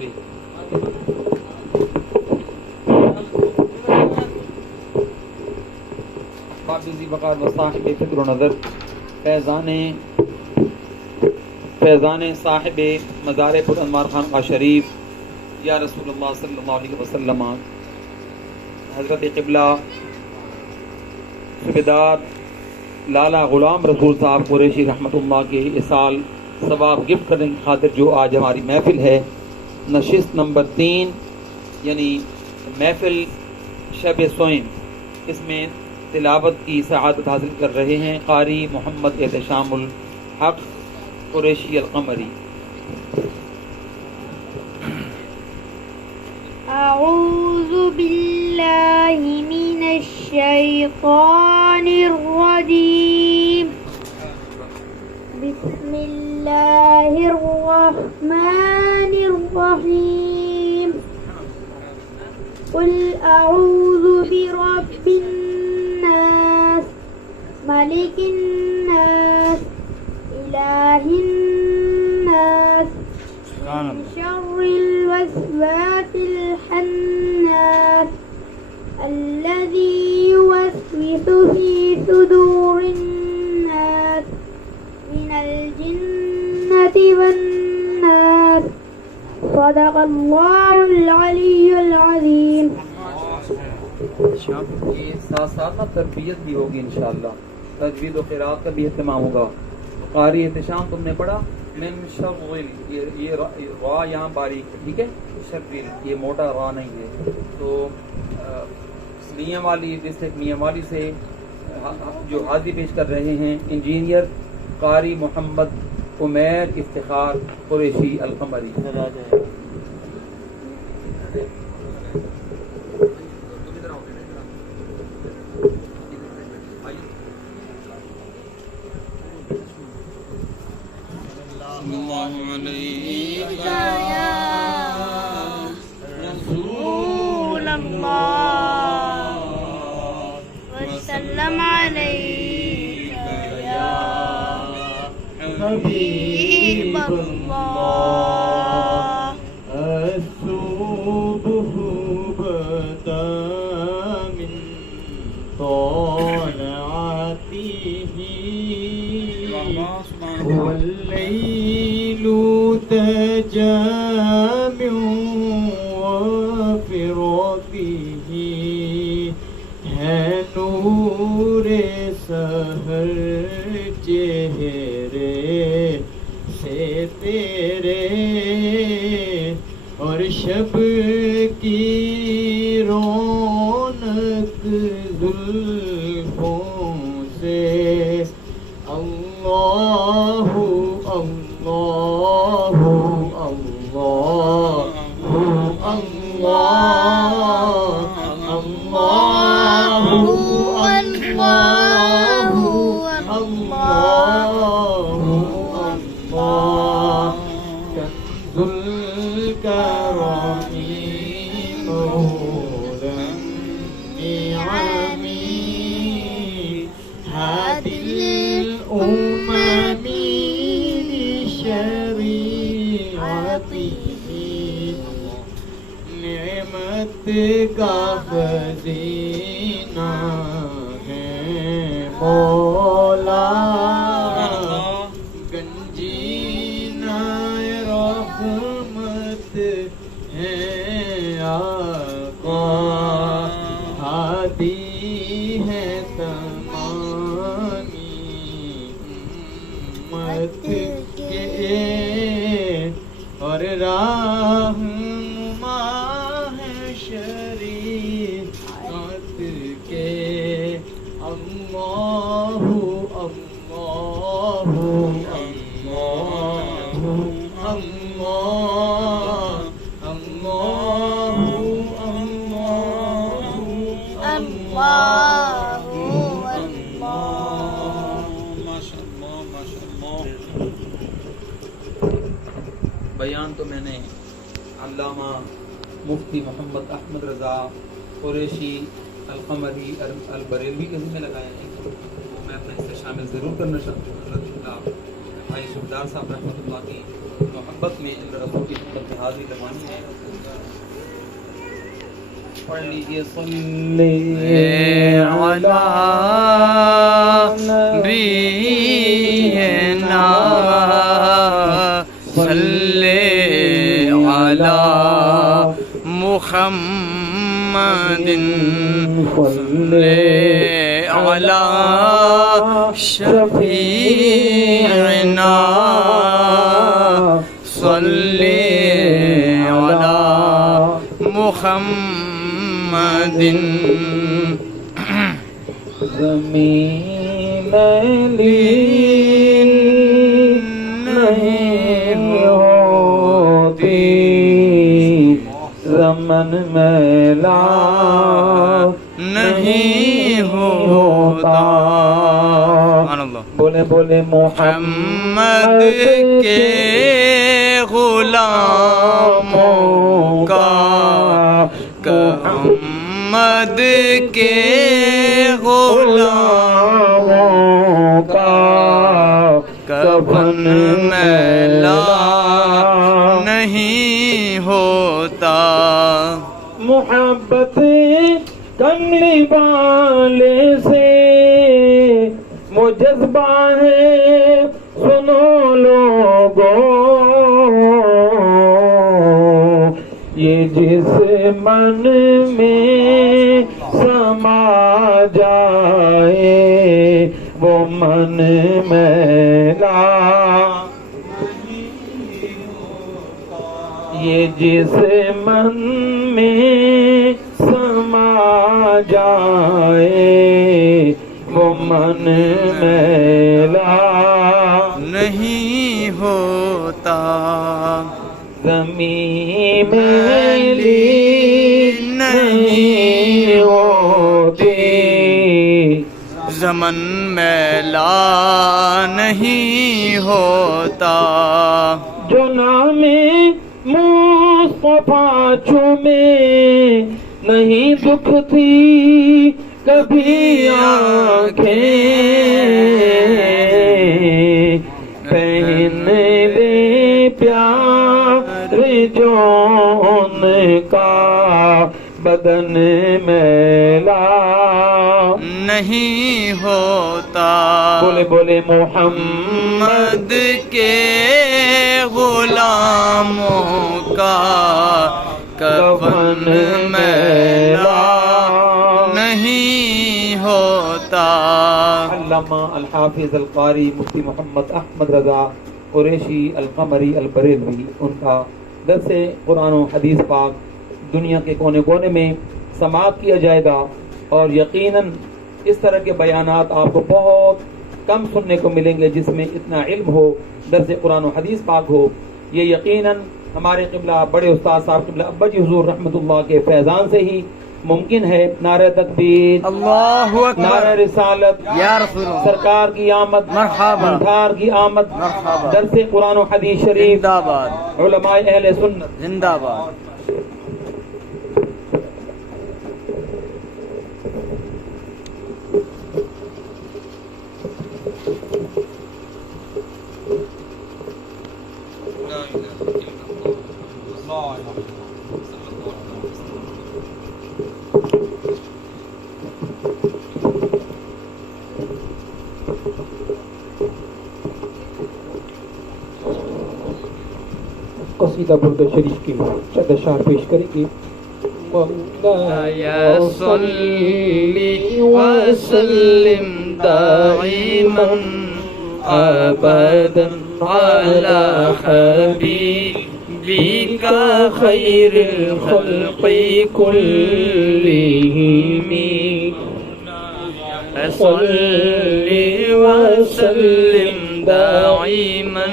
بھی حافظی وقار و صاحب فکر و نظر فیضان صاحب مزار پر انوار خانقاہ شریف یا رسول اللہ صلی اللہ علیہ وسلم حضرت قبلہ صوبیدار لالا غلام رسول صاحب قریشی رحمۃ اللہ کے اس سال ثواب گفٹ کرنے کی خاطر جو آج ہماری محفل ہے نشست نمبر 3 یعنی محفل شب سوئم، اس میں تلاوت کی سعادت حاصل کر رہے ہیں قاری محمد احتشام الحق قریشی القمری۔ اعوذ باللہ من الشیطان الرجیم، بسم اللہ الرحمن الرحیم، قل اعوذ برب الناس ملک الناس الہ الناس من شر الوسواس الخناس الذي يوسوس في صدور الناس من الجنة والناس، صدق الله العلي العظيم۔ یہ ساتھ ساتھ تربیت بھی ہوگی انشاءاللہ، تجوید و قراءت کا بھی اہتمام ہوگا۔ قاری احتشام تم نے پڑھا من شغل، یہ را یہاں باریک ہے، ٹھیک ہے، شغل یہ موٹا را نہیں ہے، تو میاں والی ڈسٹرکٹ میاں والی سے جو حاضری پیش کر رہے ہیں انجینئر قاری محمد عمیر افتخار قریشی القمری۔ رسول اللہ وسلم علیک یا حبیب اللہ، الصبح بدا من طلعته والليل تجى من وفراقه، ہے نور سحر چہرے سے تیرے، اور شب کی رونق زلفوں سے، اللہ اللہ اللہ اللہ اللہ کنز الکرم مولا النعم هادي الأمم لشريعته، نعمت کا خزینہ ہے مولا، گنجینہ رحمت ہے آقا، ہادی ہے تمامی امت کے، اور رہنما ہے شریعت کے، اللہ اللہ اللہ اللہ اللہ بیان تو میں نے علامہ مفتی محمد احمد رضا قریشی القمری البریلوی کے ذمہ لگایا ہے، وہ میں اپنے حصے شامل ضرور کرنا چاہتا ہوں۔ حضرت بھائی صوبیدار صاحب رحمۃ اللہ کی محبت میں رسول کی خدمت میں حاضری لگوانی ہے. پڑھ لیجیے صلی علی نبینا صلی علی محمد صلی علی شفیعنا صلی علی محمد. زمین نہیں ہوتی زمن میلا نہیں ہوتا. بولے بولے محمد کے غلاموں کا محمد کے غلاموں کا کفن میلا نہیں ہوتا. محبت کملی والے سے وہ جذبہ ہے سنو لوگوں یہ جس من میں سما جائے وہ من میلا یہ جس من میں سما جائے وہ من میلا نہیں ہوتا. زمین میلی نہیں ہوتی زمن میلا نہیں ہوتا. جو نام مصطفیٰ چومے نہیں دکھتی کبھی آنکھیں پہن لے پیار جون کا بدن میلا نہیں ہوتا. بولے بولے محمد کے غلاموں کا کفن میلا نہیں ہوتا. علامہ الحافظ القاری مفتی محمد احمد رضا قریشی القمری البریلوی ان کا درس قرآن و حدیث پاک دنیا کے کونے کونے میں سماعت کیا جائے گا اور یقیناً اس طرح کے بیانات آپ کو بہت کم سننے کو ملیں گے جس میں اتنا علم ہو درس قرآن و حدیث پاک ہو. یہ یقیناً ہمارے قبلہ بڑے استاد صاحب قبلہ ابا جی حضور رحمۃ اللہ کے فیضان سے ہی ممکن ہے. نعرہ تکبیر، اللہ اکبر، نعرہ رسالت، یا رسول اللہ، سرکار کی آمد، مرحبا، مدھار کی آمد، مرحبا، درس قرآن و حدیث شریف، زندہ باد، علماء اہل سنت زندہ باد. قصیدہ برد شریف کی چند اشعار پیش کریں گے. یا صلی وسلم دائما ابدا علی حبیبک خیر الخلق کلہم. صلی وسلم دائما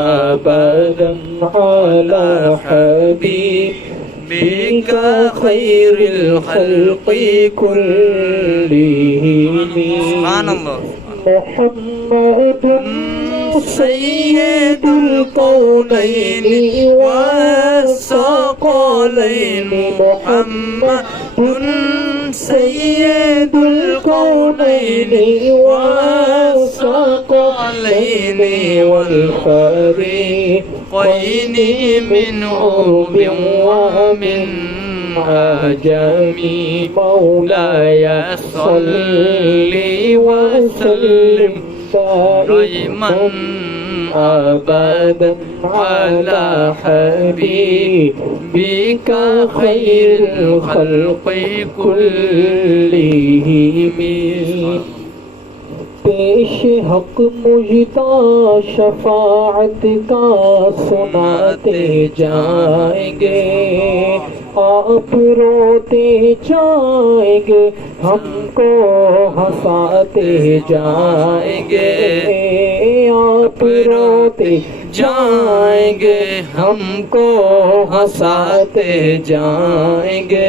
ابدا علی حبیبک خیر الخلق کلہم. سبحان اللہ. محمد سید الکونین والثقلین محمد سید الکونین والثقلین الثقلين والفريقين من عرب ومن عجم مولاي صل وسلم دائما أبدا على حبيبك خير الخلق كلهم پیش حق مجدہ شفاعت کا سناتے جائیں گے آپ روتے جائیں گے ہم کو ہنساتے جائیں گے آپ روتے جائیں گے ہم کو ہنساتے جائیں گے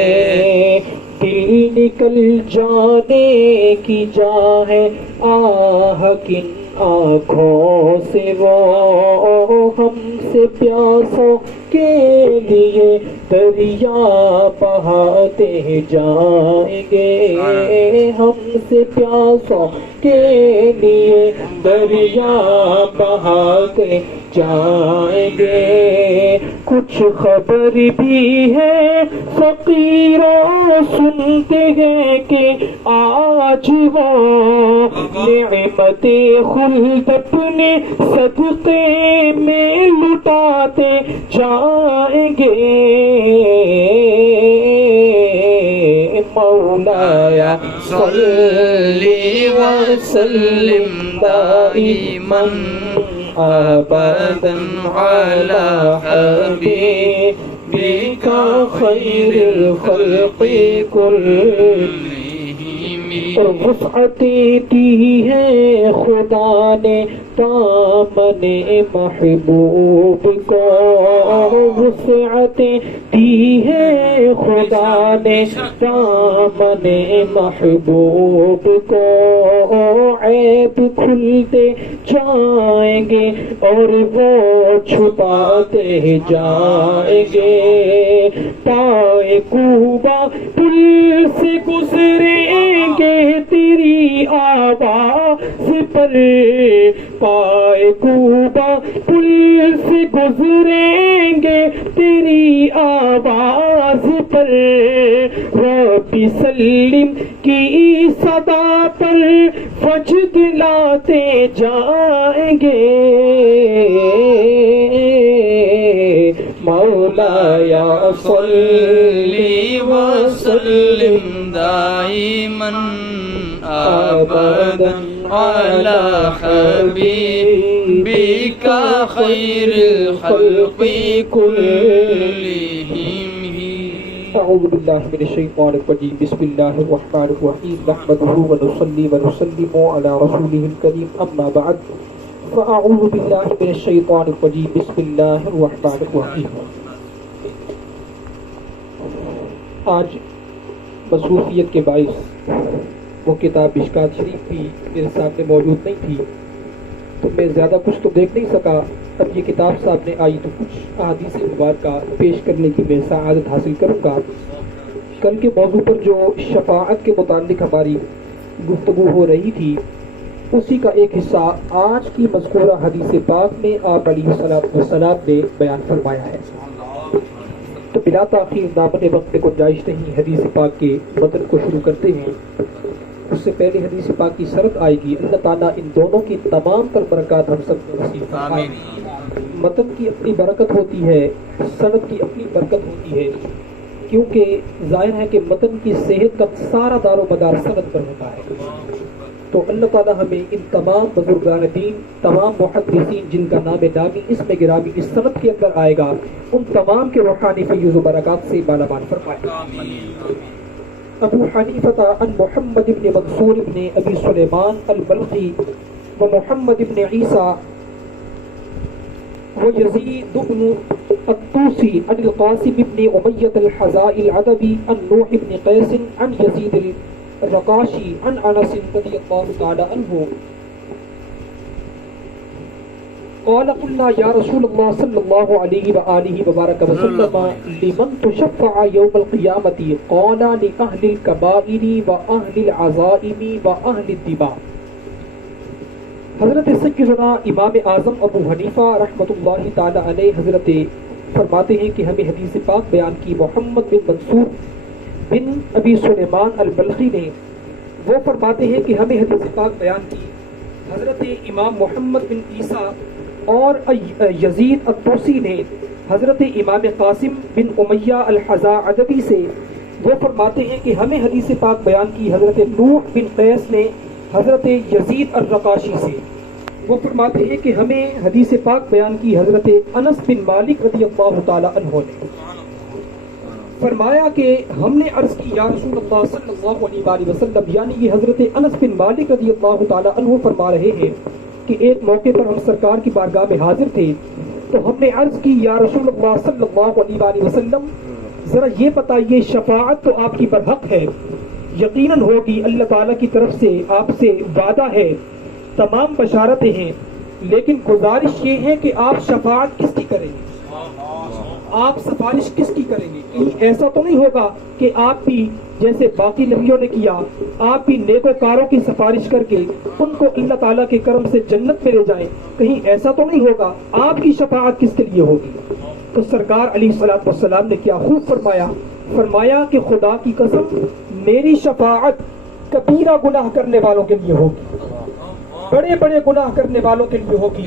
دل نکل جانے کی جا ہے آہ کن آنکھوں سے وہ ہم سے پیاسوں کے لیے دریا بہاتے جائیں گے ہم سے پیاسوں کے لیے دریا بہاتے جائیں گے کچھ خبر بھی ہے فقیروں سنتے ہیں کہ آج وہ نعمت خلد اپنے صدقے میں لٹاتے جائیں گے مولایا صلی وسلم دائما ابدا على حبيبك خير الخلق كلهم وسعتیں دی ہے خدا نے دامن محبوب کو وسعتیں دی ہے خدا نے دامن محبوب کو عیب کھلتے جائیں گے اور وہ چھپاتے جائیں گے پائے کوبا پل سے گزریں گے تیری آواز پر پائے کوبا پل سے گزریں گے تیری آواز پر ربی سلم کی صدا پر فجد لاتے جائیں گے مولایا صلی وسلم دائما ابدا على حبيبك خير الخلق كلهم اعوذ باللہ من الشیطان الرجیم بسم اللہ الرحمن الرحیم نحمده ونصلی ونسلم علی رسوله الکریم اما بعد فاعوذ باللہ من الشیطان الرجیم بسم اللہ الرحمن الرحیم آج مصروفیت کے باعث وہ کتاب مشکات شریف بھی میرے سامنے موجود نہیں تھی تو میں زیادہ کچھ تو دیکھ نہیں سکا اب یہ کتاب سامنے آئی تو کچھ احادیث مبارکہ پیش کرنے کی میں سعادت حاصل کروں گا کل کے موضوع پر جو شفاعت کے متعلق ہماری گفتگو ہو رہی تھی اسی کا ایک حصہ آج کی مذکورہ حدیث پاک میں آپ علیہ السلام نے بیان فرمایا ہے تو بلا تاخیر دامن وقت میں گنجائش نہیں حدیث پاک کے متن کو شروع کرتے ہیں اس سے پہلے حدیث پاک کی شرط آئے گی اللہ تعالیٰ ان دونوں کی تمام تر برکات ہم سب کو نصیب فرمائے متن کی اپنی برکت ہوتی ہے سند کی اپنی برکت ہوتی ہے کیونکہ ظاہر ہے کہ متن کی صحت کا سارا دار و مدار سند پر ہوتا ہے تو اللہ تعالیٰ ہمیں ان تمام بزرگان دین تمام محدثین جن کا نام نامی اس میں گرامی اس سند کے اندر آئے گا ان تمام کے روحانی فیض و برکات سے بالا مال فرمائے ابو حنیفہ عن محمد بن منصور بن ابی سلیمان البلخی و محمد بن عیسیٰ و یزید بن الطوسی عن القاسم بن امیۃ الحذاء العدوی عن نوح بن قیس عن یزید الرقاشی عن انس رضی اللہ تعالی عنہ قال قلنا یا رسول اللہ صلی اللہ علیہ وآلہ وبارک وسلم لمن تشفع یوم القیامت قال لأہل الکبائر و اہل العزائم و اہل الدماء حضرت سیدنا امام اعظم ابو حنیفہ رحمۃ اللہ تعالی علیہ حضرت فرماتے ہیں کہ ہمیں حدیث پاک بیان کی محمد بن منصور بن ابی سلیمان البلخی نے، وہ فرماتے ہیں کہ ہمیں حدیث پاک بیان کی حضرت امام محمد بن عیسیٰ اور یزید الطوسی نے حضرت امام قاسم بن امیہ الحزاعدبی سے، وہ فرماتے ہیں کہ ہمیں حدیث پاک بیان کی حضرت نوح بن قیس نے حضرت یزید الرقاشی سے، وہ فرماتے ہیں کہ ہمیں حدیث پاک بیان کی حضرت انس بن مالک رضی اللہ تعالی عنہ نے فرمایا کہ ہم نے عرض کی یا رسول اللہ صلی اللہ علیہ وآلہ وسلم، یعنی یہ حضرت انس بن مالک رضی اللہ تعالی عنہ فرما رہے ہیں کہ ایک موقع پر ہم سرکار کی بارگاہ میں حاضر تھے تو ہم نے عرض کی یا رسول اللہ صلی اللہ علیہ وآلہ وسلم، ذرا یہ بتائیے شفاعت تو آپ کی برحق ہے، یقیناً ہوگی، اللہ تعالیٰ کی طرف سے آپ سے وعدہ ہے، تمام بشارتیں ہیں، لیکن گزارش یہ ہے کہ آپ شفاعت کس کی کریں گے، آپ سفارش کس کی کریں گے؟ کہیں ایسا تو نہیں ہوگا کہ آپ بھی جیسے باقی نبیوں نے کیا، آپ بھی نیکوکاروں کی سفارش کر کے ان کو اللہ تعالیٰ کے کرم سے جنت میں لے جائیں، کہیں ایسا تو نہیں ہوگا؟ آپ کی شفاعت کس کے لیے ہوگی؟ تو سرکار علیہ الصلوۃ والسلام نے کیا خوب فرمایا کہ خدا کی قسم میری شفاعت کبیرہ گناہ کرنے والوں کے لیے ہوگی، بڑے بڑے گناہ کرنے والوں کے لیے ہوگی،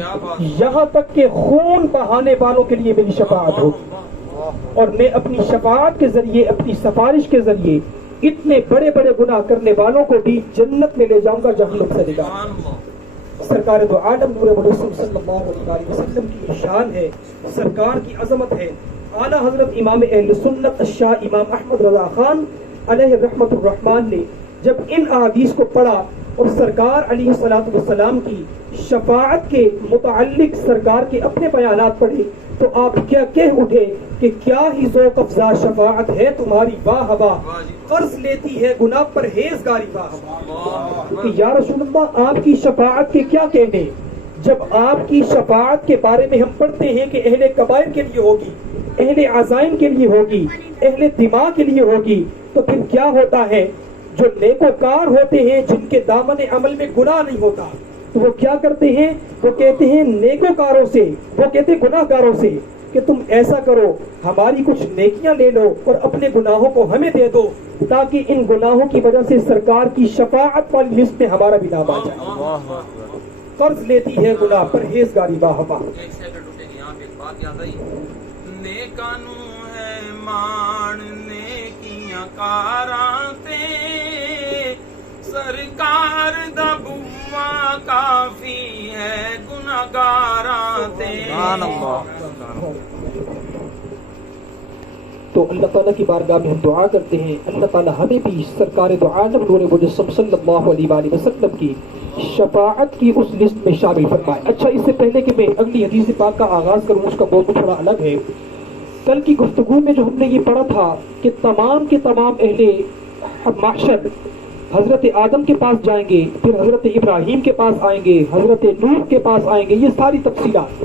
یہاں تک کہ خون بہانے والوں کے لیے میری شفاعت ہوگی، اور میں اپنی شفاعت کے ذریعے، اپنی سفارش کے ذریعے اتنے بڑے بڑے گناہ کرنے والوں کو بھی جنت میں لے جاؤں گا، جہنم سے نکال۔ سرکار دو عالم نور مجسم صلی اللہ علیہ وسلم کی شان ہے، سرکار کی عظمت ہے۔ اعلیٰ حضرت امام اہل سنت الشاہ امام احمد رضا خان علیہ رحمت الرحمن نے جب ان احادیث کو پڑھا اور سرکار علیہ الصلوۃ والسلام کی شفاعت کے متعلق سرکار کے اپنے بیانات پڑھے تو آپ کیا کہہ اٹھے کہ کیا ہی ذوق افزا شفاعت ہے تمہاری، واہ واہ، قرض لیتی ہے گناہ پرہیزگاری، واہ واہ، کہ یا رسول اللہ آپ کی شفاعت کے کیا کہنے، جب آپ کی شفاعت کے بارے میں ہم پڑھتے ہیں کہ اہل کبائر کے لیے ہوگی، اہل عزائم کے لیے ہوگی، اہل دماء کے لیے ہوگی، تو پھر کیا ہوتا ہے؟ جو نیکوکار ہوتے ہیں جن کے دامن عمل میں گناہ نہیں ہوتا تو وہ کیا کرتے ہیں؟ وہ کہتے ہیں نیکوکاروں سے، وہ کہتے ہیں گناہ گاروں سے کہ تم ایسا کرو، ہماری کچھ نیکیاں لے لو اور اپنے گناہوں کو ہمیں دے دو تاکہ ان گناہوں کی وجہ سے سرکار کی شفاعت والی لسٹ میں ہمارا بھی نام آ جائے۔ قرض لیتی ہے گناہ پرہیزگاری، واہ واہ۔ نیکانو ہے مان نیکیاں کاراتے، سرکار دا بوا کافی ہے گناہگاراتے۔ تو اللہ تعالیٰ کی بارگاہ میں ہم دعا کرتے ہیں اللہ تعالیٰ ہمیں بھی سرکار دو عالم نور مجسم صلی اللہ علیہ وآلہ وسلم کی شفاعت کی اس لسٹ میں شامل فرمائے۔ اچھا، اس سے پہلے کہ میں اگلی حدیث پاک کا آغاز کروں، اس کا موضوع تھوڑا الگ ہے۔ کل کی گفتگو میں جو ہم نے یہ پڑھا تھا کہ تمام کے تمام اہل محشر حضرت آدم کے پاس جائیں گے، پھر حضرت ابراہیم کے پاس آئیں گے، حضرت نوح کے پاس آئیں گے، یہ ساری تفصیلات،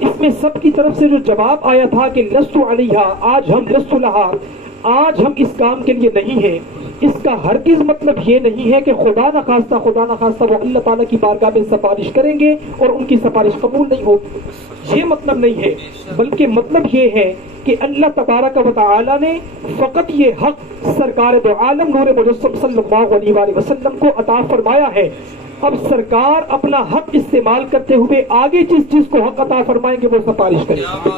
اس میں سب کی طرف سے جو جواب آیا تھا کہ لست علیہا، آج ہم لست لہا، آج ہم اس کام کے لیے نہیں ہیں، اس کا ہرگز مطلب یہ نہیں ہے کہ خدا نخواستہ وہ اللہ تعالیٰ کی بارگاہ میں سفارش کریں گے اور ان کی سفارش قبول نہیں ہوگی، یہ مطلب نہیں ہے، بلکہ مطلب یہ ہے کہ اللہ تبارک و تعالی نے فقط یہ حق سرکار دو عالم نور مجسم صلی اللہ علیہ وآلہ وسلم کو عطا فرمایا ہے۔ اب سرکار اپنا حق استعمال کرتے ہوئے آگے جس چیز کو حق عطا فرمائیں گے وہ سفارش کریں گے۔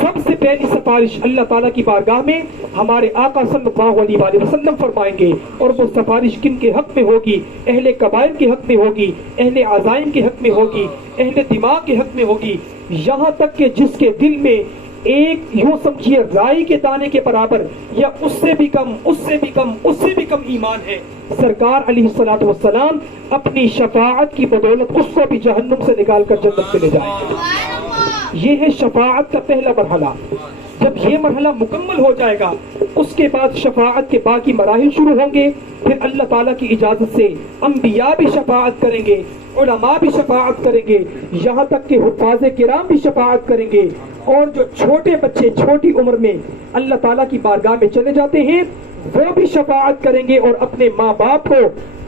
سب سے پہلی سفارش اللہ تعالیٰ کی بارگاہ میں ہمارے آقا صلی اللہ علیہ وآلہ وسلم فرمائیں گے، اور وہ سفارش کن کے حق میں ہوگی؟ اہل کبائر کے حق میں ہوگی، اہل عزائم کے حق میں ہوگی، اہل دماغ کے حق میں ہوگی، یہاں تک کہ جس کے دل میں ایک یوں سمجھیے رائی کے دانے کے برابر یا اس سے بھی کم ایمان ہے، سرکار علیہ الصلوۃ والسلام اپنی شفاعت کی بدولت اس کو بھی جہنم سے نکال کر جنت سے لے جائیں گے۔ یہ ہے شفاعت کا پہلا مرحلہ۔ جب یہ مرحلہ مکمل ہو جائے گا اس کے بعد شفاعت کے باقی مراحل شروع ہوں گے. پھر اللہ تعالیٰ کی اجازت سے انبیاء بھی شفاعت کریں گے, علماء بھی شفاعت کریں گے, یہاں تک کہ حفاظ کرام بھی شفاعت کریں گے, اور جو چھوٹے بچے چھوٹی عمر میں اللہ تعالیٰ کی بارگاہ میں چلے جاتے ہیں وہ بھی شفاعت کریں گے اور اپنے ماں باپ کو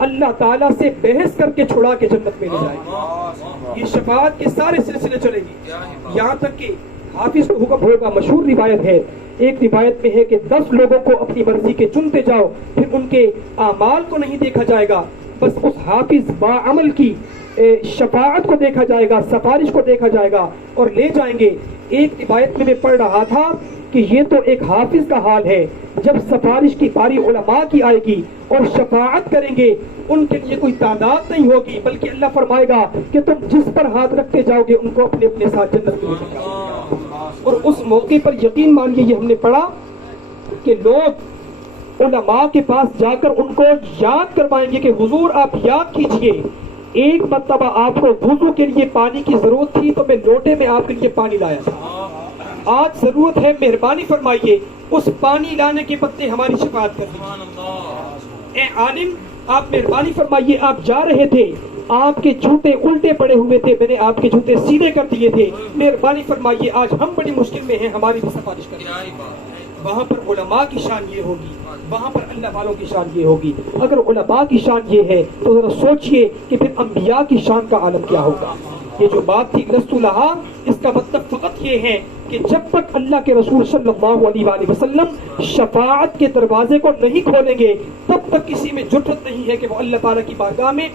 اللہ تعالیٰ سے بحث کر کے چھڑا کے جنت میں لے جائیں گے. یہ شفاعت کے سارے سلسلے چلیں گے یہاں تک کہ حافظ کو حکم ہوگا. مشہور روایت ہے, ایک روایت میں ہے کہ 10 لوگوں کو اپنی مرضی کے چنتے جاؤ, پھر ان کے اعمال کو نہیں دیکھا جائے گا, بس اس حافظ باعمل کی شفاعت کو دیکھا جائے گا, سفارش کو دیکھا جائے گا اور لے جائیں گے. ایک روایت میں پڑھ رہا تھا کہ یہ تو ایک حافظ کا حال ہے, جب سفارش کی باری علماء کی آئے گی اور شفاعت کریں گے ان کے لیے کوئی تعداد نہیں ہوگی, بلکہ اللہ فرمائے گا کہ تم جس پر ہاتھ رکھتے جاؤ گے ان کو اپنے اپنے ساتھ جنت میں لے جاؤ. اور اس موقع پر یقین مانیے یہ ہم نے پڑھا کہ لوگ علماء کے پاس جا کر ان کو یاد کروائیں گے کہ حضور آپ یاد کیجئے, ایک مرتبہ آپ کو وضو کے لیے پانی کی ضرورت تھی تو میں لوٹے میں آپ کے لیے پانی لایا تھا, آج ضرورت ہے مہربانی فرمائیے اس پانی لانے کے بدلے ہماری شفاعت کر دیجیے. اے عالم آپ مہربانی فرمائیے, آپ جا رہے تھے آپ کے جوتے الٹے پڑے ہوئے تھے, میں نے آپ کے جوتے سیدھے کر دیے تھے, مہربانی فرمائیے آج ہم بڑی مشکل میں ہیں, ہماری بھی سفارش کریے. وہاں پر علماء کی شان یہ ہوگی, وہاں پر اللہ والوں کی شان یہ ہوگی. اگر علماء کی شان یہ ہے تو ذرا سوچئے کہ پھر انبیاء کی شان کا عالم کیا ہوگا. یہ جو بات تھی لستُ لہا, اس کا مطلب فقط یہ ہے کہ جب تک اللہ کے رسول صلی اللہ علیہ وآلہ وسلم شفاعت کے دروازے کو نہیں کھولیں گے تب تک کسی میں جرأت نہیں ہے کہ وہ اللہ تعالیٰ کی بارگاہ میں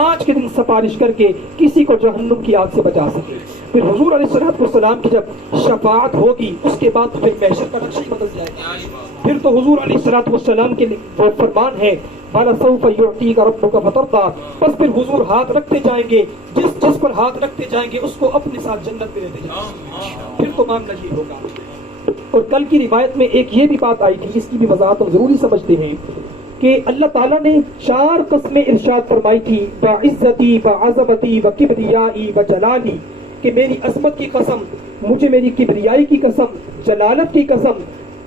آج کے دن سفارش کر کے کسی کو جہنم کی آگ سے بچا سکے. پھر حضور علیہ السلام کی جب شفاعت ہوگی اس کے بعد پھر محشر کا نقشہ بدل جائے گا. پھر تو حضور علیہ السلام کے وہ فرمان ہے وَلَسَوْفَ يُعْطِيكَ رَبُّكَ فَتَرْضَىٰ, بس پھر حضور ہاتھ رکھتے جائیں گے, جس پر ہاتھ رکھتے جائیں گے اس کو اپنے ساتھ جنت میں لیتے جائیں گے. پھر تو معاملہ یہ ہوگا. اور کل کی روایت میں ایک یہ بھی بات آئی تھی, اس کی بھی وضاحت ہم ضروری سمجھتے ہیں کہ اللہ تعالیٰ نے 4 قسمیں ارشاد فرمائی تھی, وَعِزَّتِي وَعَظَمَتِي وَكِبْرِيَائِي وَجَلَالِي, کہ میری عظمت کی قسم, مجھے میری کبریائی کی قسم, جلالت کی قسم,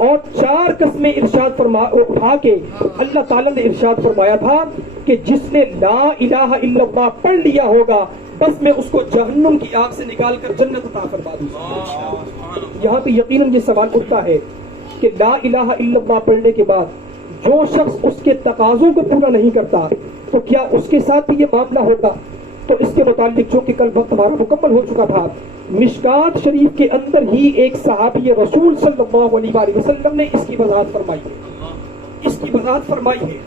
اور 4 قسمیں ارشاد اٹھا کے اللہ تعالیٰ نے ارشاد فرمایا تھا کہ جس نے لا الہ الا اللہ پڑھ لیا ہوگا بس میں اس کو جہنم کی آگ سے نکال کر جنت عطا فرما دوں گا. یہاں پہ یقیناً یہ سوال اٹھتا ہے کہ لا الہ الا اللہ پڑھنے کے بعد جو شخص اس کے تقاضوں کو پورا نہیں کرتا تو کیا اس کے ساتھ بھی یہ معاملہ ہوگا؟ تو اس کے متعلق جو کہ کل وقت ہمارا مکمل ہو چکا تھا, مشکات شریف کے اندر ہی ایک صحابی رسول صلی اللہ علیہ وآلہ وسلم نے اس کی وضاحت فرمائی ہے.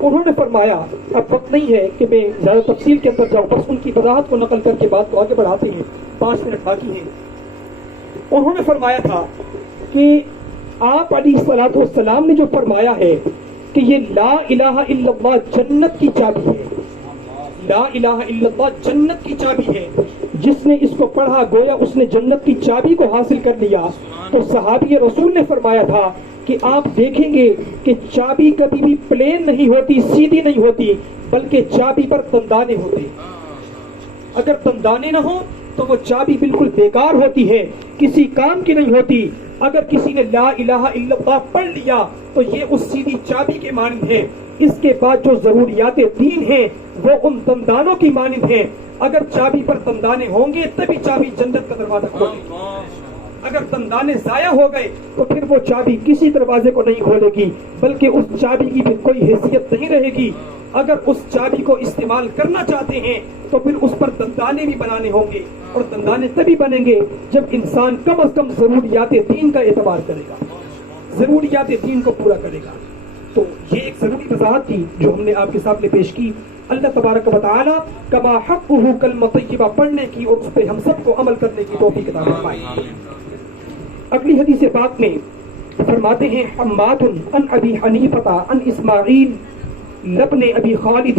انہوں نے فرمایا, اب وقت نہیں ہے کہ میں زیادہ تفصیل کے اندر جاؤں, بس ان کی وضاحت کو نقل کر کے بات کو آگے بڑھاتے ہیں, 5 منٹ باقی ہیں. انہوں نے فرمایا تھا کہ آپ علیہ السلام نے جو فرمایا ہے کہ یہ لا الہ الا اللہ جنت کی چابی ہے, لا الہ الا اللہ جنت کی چابی ہے, جس نے اس کو پڑھا گویا اس نے جنت کی چابی کو حاصل کر لیا. تو صحابی رسول نے فرمایا تھا کہ آپ دیکھیں گے کہ چابی کبھی بھی پلین نہیں ہوتی, سیدھی نہیں ہوتی, بلکہ چابی پر دندانے ہوتے. اگر دندانے نہ ہو تو وہ چابی بالکل بیکار ہوتی ہے, کسی کام کی نہیں ہوتی. اگر کسی نے لا الہ الا اللہ پڑھ لیا تو یہ اس سیدھی چابی کے مانند ہے. اس کے بعد جو ضروریات دین ہیں وہ ان دندانوں کی مانند ہیں. اگر چابی پر دندانے ہوں گے تبھی چابی جنت کا دروازہ کھولے گی. اگر دندانے ضائع ہو گئے تو پھر وہ چابی کسی دروازے کو نہیں کھولے گی, بلکہ اس چابی کی بھی کوئی حیثیت نہیں رہے گی. اگر اس چابی کو استعمال کرنا چاہتے ہیں تو پھر اس پر دندانے بھی بنانے ہوں گے, اور دندانے تبھی بنیں گے جب انسان کم از کم ضروریات دین کا اعتبار کرے گا, ضروریات دین کو پورا کرے گا. تو یہ ایک ضروری وضاحت تھی جو ہم نے آپ کے سامنے پیش کی. اللہ تبارک و تعالی کما حقہ کلمہ طیبہ پڑھنے کی اور اس پہ ہم سب کو عمل کرنے کی توفیق عطا فرمائے. اگلی حدیث پاک میں فرماتے ہیں حماد عن ابی حنیفہ عن اسماعیل لبن ابی خالد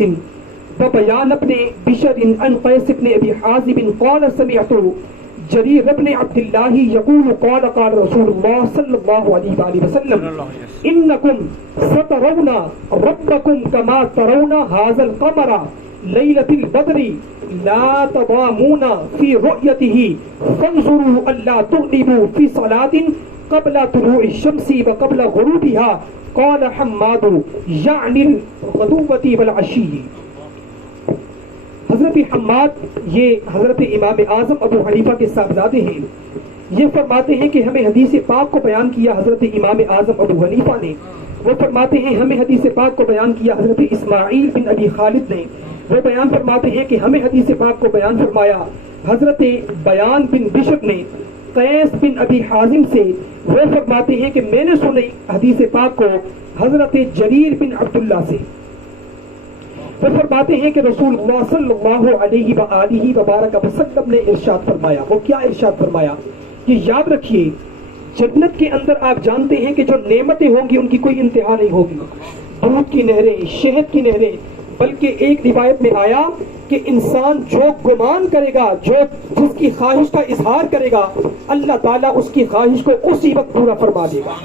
وبیان ابن بشر عن قیس بن ابی حازم قال سمعت جریر ابن عبداللہ یقول قال قال رسول اللہ صلی اللہ علیہ وآلہ وسلم انکم سترون ربکم کما ترون هذا القمر لیلۃ البدر لا تضامون فی رؤیتہ فانظروا الا تغلبوا فی صلاۃ قبل طلوع الشمس وقبل غروبها قال حماد یعنی الغدوة والعشی. حضرت حماد یہ حضرت امام اعظم ابو حنیفہ کے صاحبزادے ہیں. یہ فرماتے ہیں کہ ہمیں حدیث پاک کو بیان کیا حضرت امام اعظم ابو حنیفہ نے. وہ فرماتے ہیں ہمیں حدیث پاک کو بیان کیا حضرت اسماعیل بن ابی خالد نے. وہ بیان فرماتے ہیں کہ ہمیں حدیث پاک کو بیان فرمایا حضرت بیان بن بشر نے قیس بن ابی حازم سے. وہ فرماتے ہیں کہ میں نے سنی حدیث پاک کو حضرت جریر بن عبداللہ سے. وہ فرماتے ہیں کہ رسول اللہ صلی اللہ علیہ وآلہ وبارک وسلم نے ارشاد فرمایا. وہ کیا ارشاد فرمایا؟ یہ یاد رکھیے جنت کے اندر آپ جانتے ہیں کہ جو نعمتیں ہوں گی ان کی کوئی انتہا نہیں ہوگی. دودھ کی نہریں، شہد کی نہریں، بلکہ ایک روایت میں آیا کہ انسان جو گمان کرے گا، جس کی خواہش کا اظہار کرے گا، اللہ تعالیٰ اس کی خواہش کو اسی وقت پورا فرما دے گا.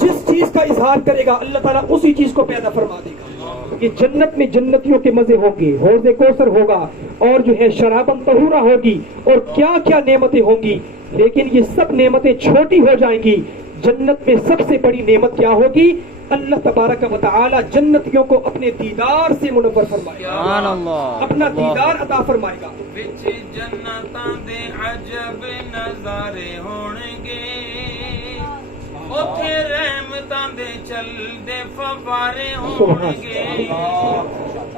جس چیز کا اظہار کرے گا اللہ تعالیٰ اسی چیز کو پیدا فرما دے گا. کہ جنت میں جنتیوں کے مزے ہوں گے، حوض کوثر ہوگا، اور جو ہے شرابن طہورا ہوگی، اور کیا کیا نعمتیں ہوں گی. لیکن یہ سب نعمتیں چھوٹی ہو جائیں گی. جنت میں سب سے بڑی نعمت کیا ہوگی؟ اللہ تبارک و تعالی جنتیوں کو اپنے دیدار سے منور فرمائے گا، اپنا دیدار عطا فرمائے گا. وچ جنتاں دے عجب نظارے ہونگے، اوتھے رحمتاں دے چلدے فوارے ہونگے.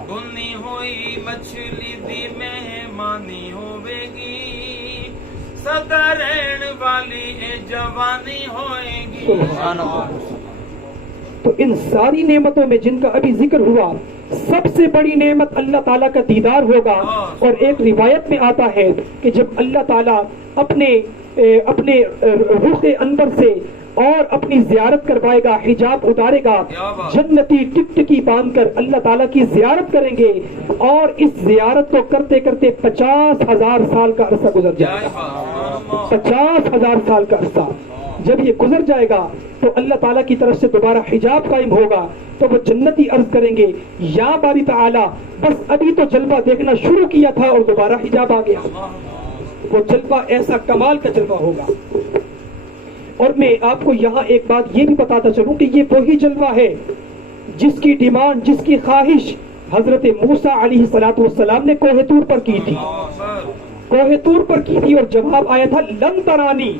بنی ہوئی مچھلی دی مہمانی ہوے گی، سدا رہن والی اے جوانی ہوئے گی. سبحان اللہ. تو ان ساری نعمتوں میں جن کا ابھی ذکر ہوا، سب سے بڑی نعمت اللہ تعالیٰ کا دیدار ہوگا. اور ایک روایت میں آتا ہے کہ جب اللہ تعالیٰ اپنے روح انور سے اور اپنی زیارت کروائے گا، حجاب اتارے گا، جنتی ٹکٹکی باندھ کر اللہ تعالیٰ کی زیارت کریں گے، اور اس زیارت کو کرتے کرتے 50,000 سال کا عرصہ گزر جائے گا. 50,000 سال کا عرصہ جب یہ گزر جائے گا تو اللہ تعالیٰ کی طرف سے دوبارہ حجاب قائم ہوگا. تو وہ جنتی عرض کریں گے یا باری تعالیٰ، بس ابھی تو جلوہ دیکھنا شروع کیا تھا اور دوبارہ حجاب آ گیا. وہ جلوہ ایسا کمال کا جلوہ ہوگا. اور میں آپ کو یہاں ایک بات یہ بھی بتاتا چلوں کہ یہ وہی جلوہ ہے جس کی ڈیمانڈ، جس کی خواہش حضرت موسیٰ علیہ السلام نے کوہ طور پر کی تھی. کوہ طور پر کی تھی اور جواب آیا تھا لن ترانی،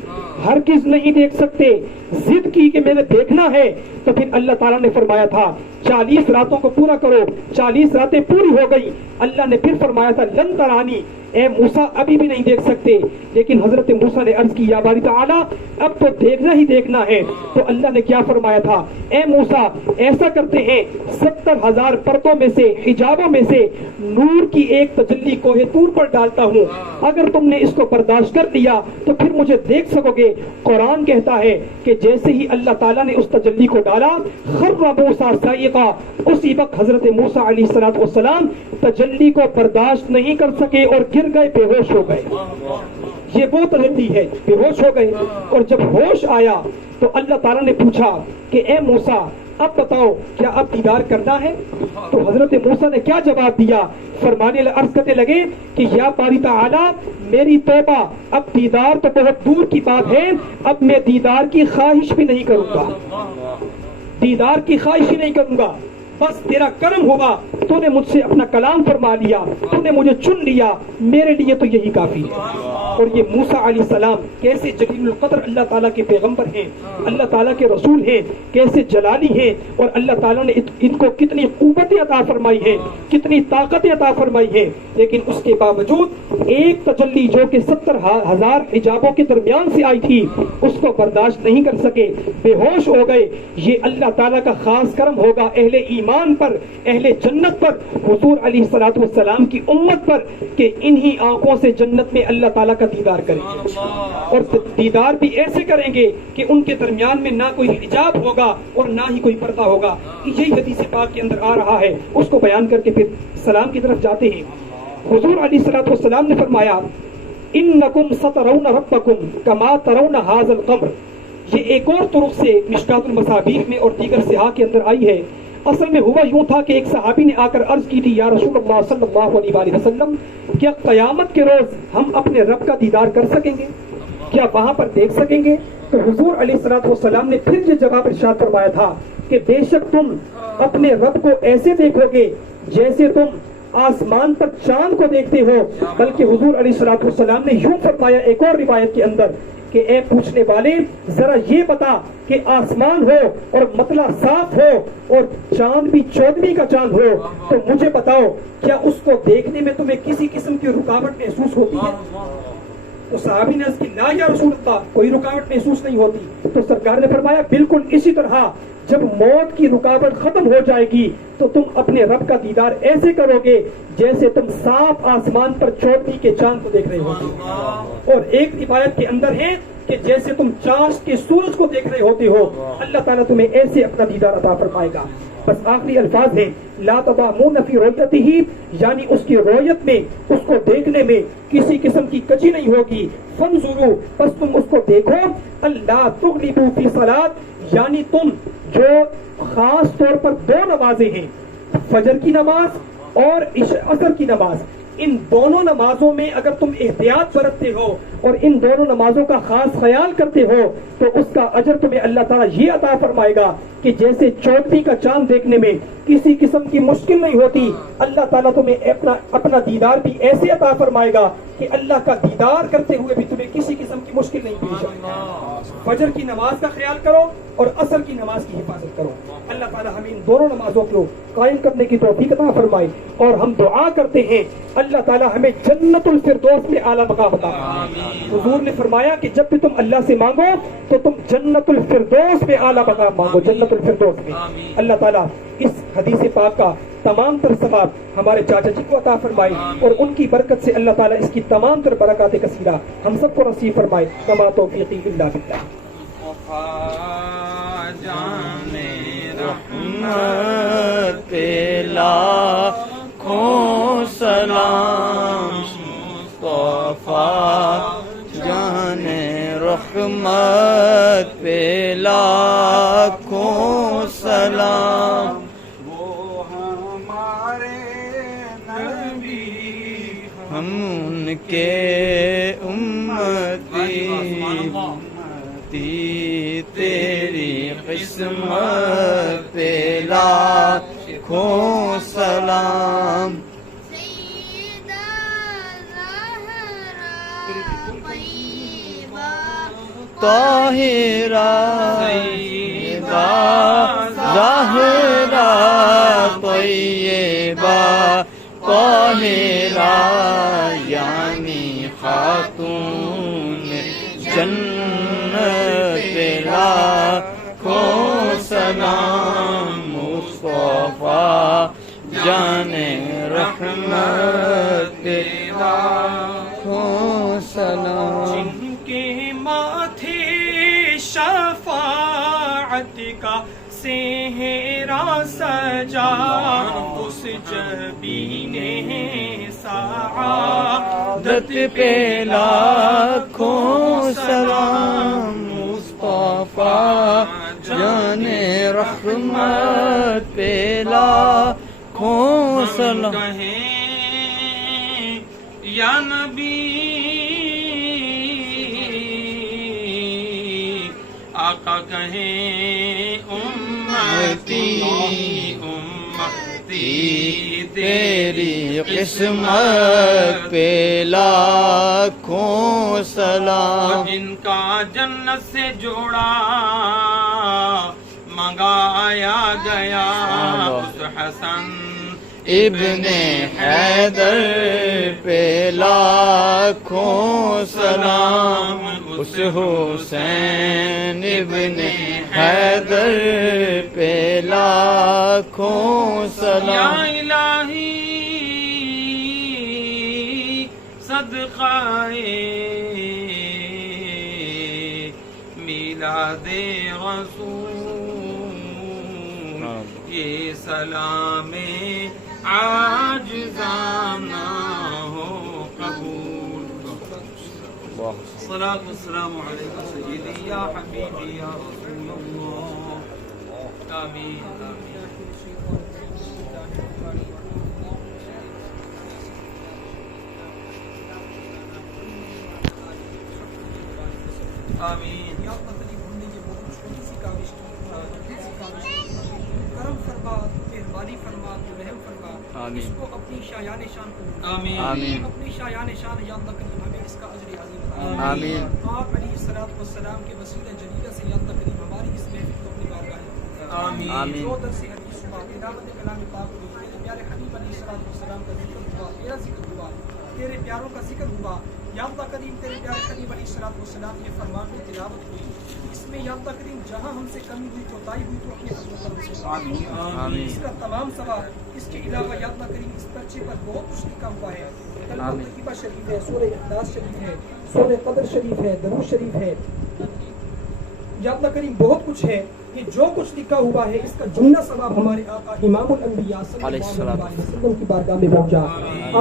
ہرگز نہیں دیکھ سکتے. ضد کی کہ میں نے دیکھنا ہے. تو پھر اللہ تعالیٰ نے فرمایا تھا 40 راتوں کو پورا کرو. 40 راتیں پوری ہو گئی. اللہ نے پھر فرمایا تھا لن ترانی، اے موسیٰ ابھی بھی نہیں دیکھ سکتے. لیکن حضرت موسیٰ نے عرض کی یا باری تعالیٰ اب تو دیکھنا ہی دیکھنا ہے. تو اللہ نے کیا فرمایا تھا؟ اے موسیٰ ایسا کرتے ہیں 70,000 پردوں میں سے، حجابوں میں سے نور کی ایک تجلی کوہ طور پر ڈالتا ہوں. اگر تم نے اس کو برداشت کر لیا تو پھر مجھے دیکھ سکو گے. قرآن کہتا ہے کہ جیسے ہی اللہ تعالیٰ نے اس تجلی کو ڈالا خر موسیٰ صاعقا، اسی وقت حضرت موسیٰ علیہ السلام تجلی کو برداشت نہیں کر سکے اور گر گئے، بے ہوش ہو گئے. یہ وہ تجلی ہے، بے ہوش ہو گئے. اور جب ہوش آیا تو اللہ تعالیٰ نے پوچھا کہ اے موسیٰ اب بتاؤ کیا اب دیدار کرنا ہے؟ تو حضرت موسیٰ نے کیا جواب دیا؟ فرمانے عرض کرنے لگے کہ یا باری تعالیٰ میری توبہ، اب دیدار تو بہت دور کی بات ہے، اب میں دیدار کی خواہش بھی نہیں کروں گا. دیدار کی خواہش ہی نہیں کروں گا. بس تیرا کرم ہوگا، تو نے مجھ سے اپنا کلام فرما لیا، تو نے مجھے چن لیا، میرے لیے تو یہی کافی ہے. اور یہ موسیٰ علیہ السلام کیسے جلیل القدر اللہ تعالیٰ کے پیغمبر ہیں، اللہ تعالیٰ کے رسول ہیں، کیسے جلالی ہیں. اور اللہ تعالیٰ نے ان کو کتنی قوتیں عطا فرمائی ہیں، کتنی طاقتیں عطا فرمائی ہیں. لیکن اس کے باوجود ایک تجلی جو کہ 70,000 حجابوں کے درمیان سے آئی تھی اس کو برداشت نہیں کر سکے، بے ہوش ہو گئے. یہ اللہ تعالیٰ کا خاص کرم ہوگا اہل ایمان پر، اہل جنت پر، حضور علیہ السلام کی امت پر، کہ انہی آنکھوں سے جنت میں اللہ تعالیٰ کا دیدار کریں گے. اور دیدار بھی ایسے کریں گے کہ ان کے درمیان میں نہ کوئی حجاب ہوگا اور نہ ہی کوئی پردہ ہوگا. یہی حدیث پاک کے اندر آ رہا ہے. اس کو بیان کر کے پھر سلام کی طرف جاتے ہیں. حضور علیہ السلام نے فرمایا انکم سترون ربکم کما ترون ھذا القمر. یہ ایک اور طرق سے مشکات المصابیح میں اور دیگر صحاح کے اندر آئی ہے. اصل میں ہوا یوں تھا کہ ایک صحابی نے آ کر عرض کی تھی یا رسول اللہ صلی اللہ علیہ وآلہ وسلم کیا قیامت کے روز ہم اپنے رب کا دیدار کر سکیں گے؟ کیا وہاں پر دیکھ سکیں گے؟ تو حضور علیہ الصلوۃ والسلام نے پھر یہ جواب ارشاد فرمایا تھا کہ بے شک تم اپنے رب کو ایسے دیکھو گے جیسے تم آسمان پر چاند کو دیکھتے ہو. بلکہ حضور علیہ الصلوۃ والسلام نے یوں فرمایا ایک اور روایت کے اندر کہ اے پوچھنے والے ذرا یہ بتا کہ آسمان ہو اور مطلع صاف ہو اور چاند بھی 14ویں کا چاند ہو تو مجھے بتاؤ کیا اس کو دیکھنے میں تمہیں کسی قسم کی رکاوٹ محسوس ہوتی ہے؟ تو صحابی نے عرض کی لا یا رسول اللہ، کوئی رکاوٹ محسوس نہیں ہوتی. تو سرکار نے فرمایا بالکل اسی طرح جب موت کی رکاوٹ ختم ہو جائے گی تو تم اپنے رب کا دیدار ایسے کرو گے جیسے تم صاف آسمان پر 14ویں کے چاند کو دیکھ رہے ہو. اور ایک روایت کے اندر ہے کہ جیسے تم چاند کے سورج کو دیکھ رہے ہوتے ہو اللہ تعالیٰ تمہیں ایسے اپنا دیدار عطا فرمائے گا. بس آخری الفاظ ہیں لا تضامون فی رؤیتہ، یعنی اس کی رؤیت میں، اس کو دیکھنے میں کسی قسم کی کجی نہیں ہوگی. فانظروا، بس تم اس کو دیکھو. اللہ تغلبوا فی صلاۃ، یعنی تم جو خاص طور پر 2 نمازیں ہیں، فجر کی نماز اور عصر کی نماز، ان دونوں نمازوں میں اگر تم احتیاط برتتے ہو اور ان دونوں نمازوں کا خاص خیال کرتے ہو تو اس کا اجر تمہیں اللہ تعالیٰ یہ عطا فرمائے گا کہ جیسے 14ویں کا چاند دیکھنے میں کسی قسم کی مشکل نہیں ہوتی، اللہ تعالیٰ تمہیں اپنا دیدار بھی ایسے عطا فرمائے گا کہ اللہ کا دیدار کرتے ہوئے بھی تمہیں کسی قسم کی مشکل نہیں پیش آئے. فجر کی نماز کا خیال کرو اور عصر کی نماز کی حفاظت کرو. اللہ تعالیٰ ہمیں ان دونوں نمازوں کو قائم کرنے کی توفیق عطا فرمائے. اور ہم دعا کرتے ہیں اللہ تعالیٰ ہمیں جنت الفردوس میں اعلیٰ مقام عطا فرمائے. حضور نے فرمایا کہ جب بھی تم اللہ سے مانگو تو تم جنت الفردوس میں اعلیٰ مقام مانگو، جنت الفردوس میں. اللہ تعالیٰ اس حدیث پاک کا تمام تر ثواب ہمارے چاچا جی کو عطا فرمائے اور ان کی برکت سے اللہ تعالیٰ اس کی تمام تر برکات کثیرہ ہم سب کو نصیب فرمائے. کما توفیقی الا باللہ. جانے رحمت پہ لاکھوں سلام، مصطفیٰ جانے رحمت پہ لاکھوں سلام. وہ ہمارے نبی، ہم ان کے امتی، تیری قسمت پہ لاکھوں سلام. طاہرہ سیدہ زہرا طیبہ طاہرہ، یعنی خاتون جنت پہ لاکھوں سلام. مصطفیٰ جان رحمت پہ لاکھوں سلام. جن کے ماتھے شفاعت کا سہرا سجا، اس جبین سعادت پہ لاکھوں سلام. مصطفیٰ جان رحمت پہ لاکھوں سلام. کہیں یا نبی آقا کہیں امتی امتی، تیری قسمت پہ لاکھوں سلام. جن کا جنت سے جوڑا منگایا گیا، اس حسن ابن حیدر پہ لاکھوں سلام. اس حسین ابن حیدر پہ لاکھوں سلام. یا الہی صدقہ میلاد رسول، یہ سلام عاجزانہ ہو قبول. الصلاة والسلام علیکہ سیدی یا حبیبی یا رسول اللہ. آمین آمین. آمین یا اللہ تعالی ہم نے یہ بہت چھوٹی سی کاوش کی کرم فرما مہربانی فرما رحم فرما آمین اس کو اپنی شایان شان کو آمین آمین اپنی شایان شان یا اللہ کریم ہمیں اس کا اجر عظیم عطا آمین آپ علیہ الصلوۃ والسلام کے وسیلہ جلیلہ سے یا اللہ کریم ہماری اس محفل کو اپنی بارگاہ میں آمین آمین جو درس حدیث ہوا تلاوت کلام پاک ہوا تیرے پیارے حبیب علیہ الصلوۃ والسلام کا ذکر ہوا تیرا ذکر ہوا تیرے پیاروں کا ذکر ہوا یا اللہ کریم تیرے پیارے حبیب علیہ الصلوۃ والسلام کے فرمان کی تلاوت ہوئی اس میں یا اللہ کریم جہاں ہم سے کمی ہوئی کوتاہی ہوئی تو اپنے فضل و کرم سے آمین اس کا تمام ثواب اس کے علاوہ یا اللہ کریم اس پرچے پر بہت کچھ لکھا ہوا ہے کلمہ طیبہ شریف ہے سورہ اخلاص شریف ہے سورہ قدر شریف ہے درود شریف ہے یا اللہ کریم بہت کچھ ہے یہ جو کچھ لکھا ہوا ہے اس کا جملہ ثواب ہمارے آقا امام الانبیاء صلی اللہ علیہ وسلم کی بارگاہ میں پہنچا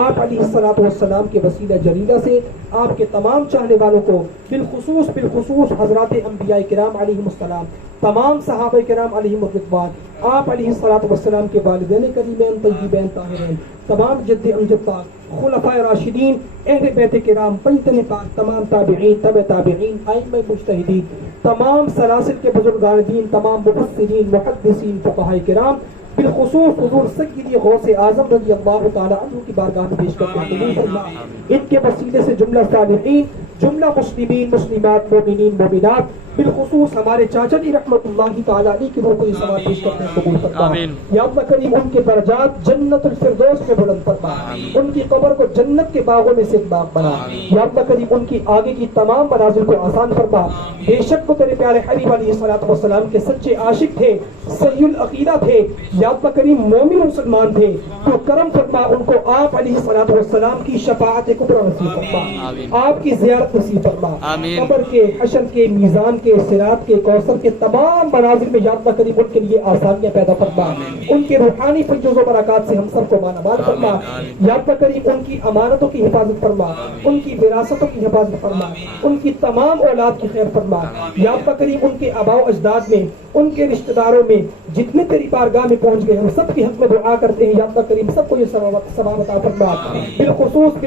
آپ علیہ الصلوۃ والسلام کے وسیلہ جلیلہ سے آپ کے تمام چاہنے والوں کو بالخصوص حضرات انبیاء کرام علیہم السلام تمام صحابہ کرام علیہم الرضوان آپ علیہ الصلوۃ والسلام کے والدین کریمین طیبین طاہرین تمام جد امجد پاک خلفائے راشدین اہل بیت کرام پنجتن پاک تمام تابعین تبع تابعین ائمہ مجتہدین تمام سلاسل کے بزرگان دین تمام مفسرین محدثین فقہاء کرام بالخصوص حضور سیدی غوث اعظم رضی اللہ تعالی عنہ کی بارگاہ میں پیش کرتے ہیں قبول فرما ان کے وسیلے سے جملہ صالحین جملہ مسلمین مسلمات مومنین مومنات بالخصوص ہمارے چاچا جی رحمت اللہ تعالی علیہ کی روح کو یہ ثواب پیش کرتے ہیں قبول فرما یا اللہ کریم ان کے درجات جنت الفردوس میں بلند فرما ان کی قبر کو جنت کے باغوں میں سے ایک باغ بنا یا اللہ کریم ان کی آگے کی تمام منازل کو آسان فرما بے شک وہ تیرے پیارے حبیب علیہ الصلوۃ والسلام کے سچے عاشق تھے صحیح العقیدہ تھے یا اللہ کریم مومن مسلمان تھے تو کرم فرما ان کو آپ علیہ الصلوۃ والسلام کی شفاعت کبریٰ نصیب فرما آپ کی زیارت نصیب فرما قبر کے حشر کے میزان کے صراط کے کوثر کے تمام منازل میں یا اللہ کریم ان کے لیے آسانیاں پیدا فرما ان کے روحانی فیض و برکات سے ہم سب کو مانامال فرما یا اللہ کریم ان کی امانتوں کی حفاظت فرما ان کی وراثتوں کی حفاظت فرما ان کی تمام اولاد کی خیر فرما یا اللہ کریم ان کے آباء و اجداد میں ان کے رشتہ داروں میں جتنے تیری بارگاہ میں پہنچ گئے ہم سب کے حق میں دعا کرتے ہیں یا اللہ کریم سب کو یہ ثواب عطا فرما بالخصوص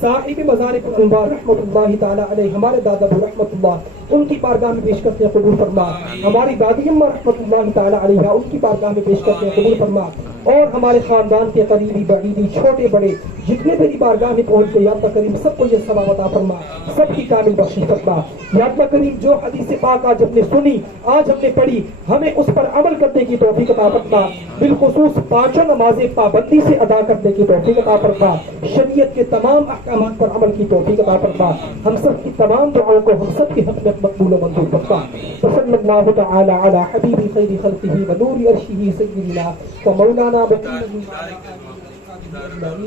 صاحب مزارق الانوار رحمت اللہ تعالی علیہ ہمارے دادا ابو رحمت اللہ ان کی بارگاہ میں پیش کرتے ہیں قبول فرما ہماری دادی اماں رحمت اللہ تعالی علیہ ان کی بارگاہ میں پیش کرتے ہیں قبول فرما اور ہمارے خاندان کے قریبی بعیدی چھوٹے بڑے جتنے تیری بارگاہ میں پہنچ گئے یا اللہ کریم سب کو یہ ثواب عطا فرما سب کی کامل بخشش فرما یا اللہ کریم جو حدیث پاک آج ہم نے سنی آج ہم نے پڑھی ہمیں اس پر عمل کرنے کی توفیق عطا فرما بالخصوص پانچوں نمازیں پابندی سے ادا کرنے کی توفیق عطا فرما شریعت کے تمام احکامات پر عمل کی توفیق عطا فرما ہم سب کی تمام دعاؤں کو ہم سب کے حق میں مقبول و منظور فرما صلی اللہ تعالی علی حبیب خیر خلقہ و نور عرشہ سیدنا و مولانا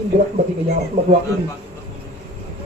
برحمتک یا ارحم الراحمین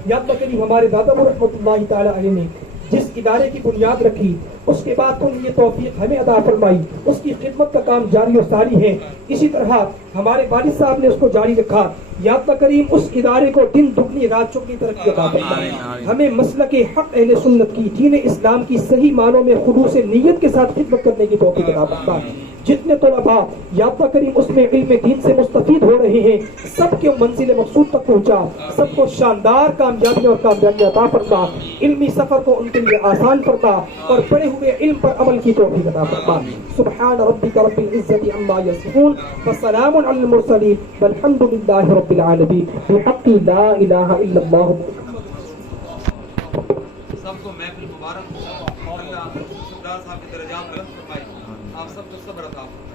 یا اللہ کریم ہمارے دادا ابو رحمت اللہ تعالی علیہ نے جس ادارے کی بنیاد رکھی اس کے بعد تو یہ توفیق ہمیں عطا فرمائی اس کی خدمت کا کام جاری و ساری ہے اسی طرح ہمارے والد صاحب نے اس کو جاری رکھا یا اللہ کریم اس ادارے کو دن دگنی رات چگنی ترقی عطا فرمائے ہمیں مسلک حق اہل سنت کی دین اسلام کی صحیح معنوں میں خلوص نیت کے ساتھ خدمت کرنے کی توفیق عطا فرمائے جتنے طلباء یا اللہ کریم اس میں علم دین سے مستفید ہو رہے ہیں سب کے منزل مقصود تک پہنچا سب کو شاندار کامیابی اور کامیابی عطا فرما علمی سفر کو ان کے لیے آسان فرما اور پڑھے ہوئے علم پر عمل کی توفیق عطا فرما سبحان ربک رب العزت عما یصفون وسلام علی المرسلین والحمد للہ رب العالمین بحق لا الہ الا اللہ سب کو محفل مبارک ہو اللہ سردار صاحب کی درجات بلند فرمائے آپ سب کو صبر عطا فرمائے